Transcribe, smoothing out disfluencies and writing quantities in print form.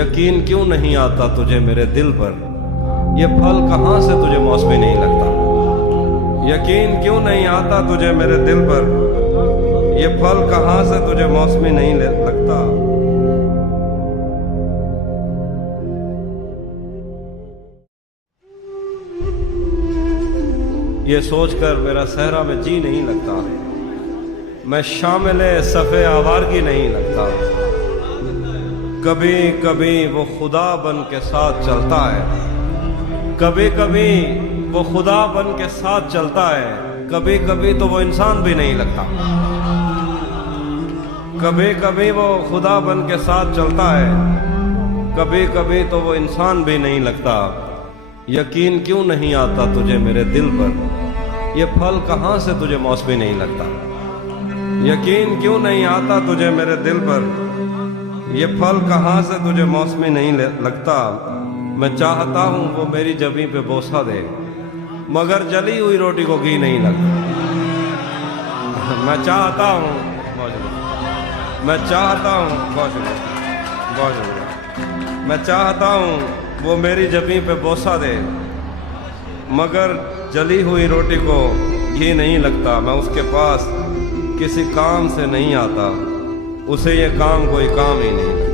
यकीन क्यों नहीं आता तुझे मेरे दिल पर, ये फल कहाँ से तुझे मौसमी नहीं लगता। यकीन क्यों नहीं आता तुझे मेरे दिल पर, ये फल कहाँ से तुझे मौसमी नहीं लगता। ये सोचकर मेरा सहरा में जी नहीं लगता, मैं शामिल सफ़े आवारगी नहीं लगता। कभी कभी वो खुदा बन के साथ चलता है, कभी कभी वो खुदा बन के साथ चलता है, कभी कभी तो वो इंसान भी नहीं लगता। कभी कभी वो खुदा बन के साथ चलता है, कभी कभी तो वो इंसान भी नहीं लगता। यकीन क्यों नहीं आता तुझे मेरे दिल पर, ये फल कहाँ से तुझे मौसमी नहीं लगता। यकीन क्यों नहीं आता तुझे मेरे दिल पर, ये फल कहाँ से तुझे मौसमी नहीं लगता। मैं चाहता हूँ वो मेरी जबीं पे बोसा दे, मगर जली हुई रोटी को घी नहीं लगता। मैं चाहता हूँ मैं चाहता हूँ वो मेरी जबीं पे बोसा दे, मगर जली हुई रोटी को घी नहीं लगता। मैं उसके पास किसी काम से नहीं आता, उसे ये काम कोई काम ही नहीं।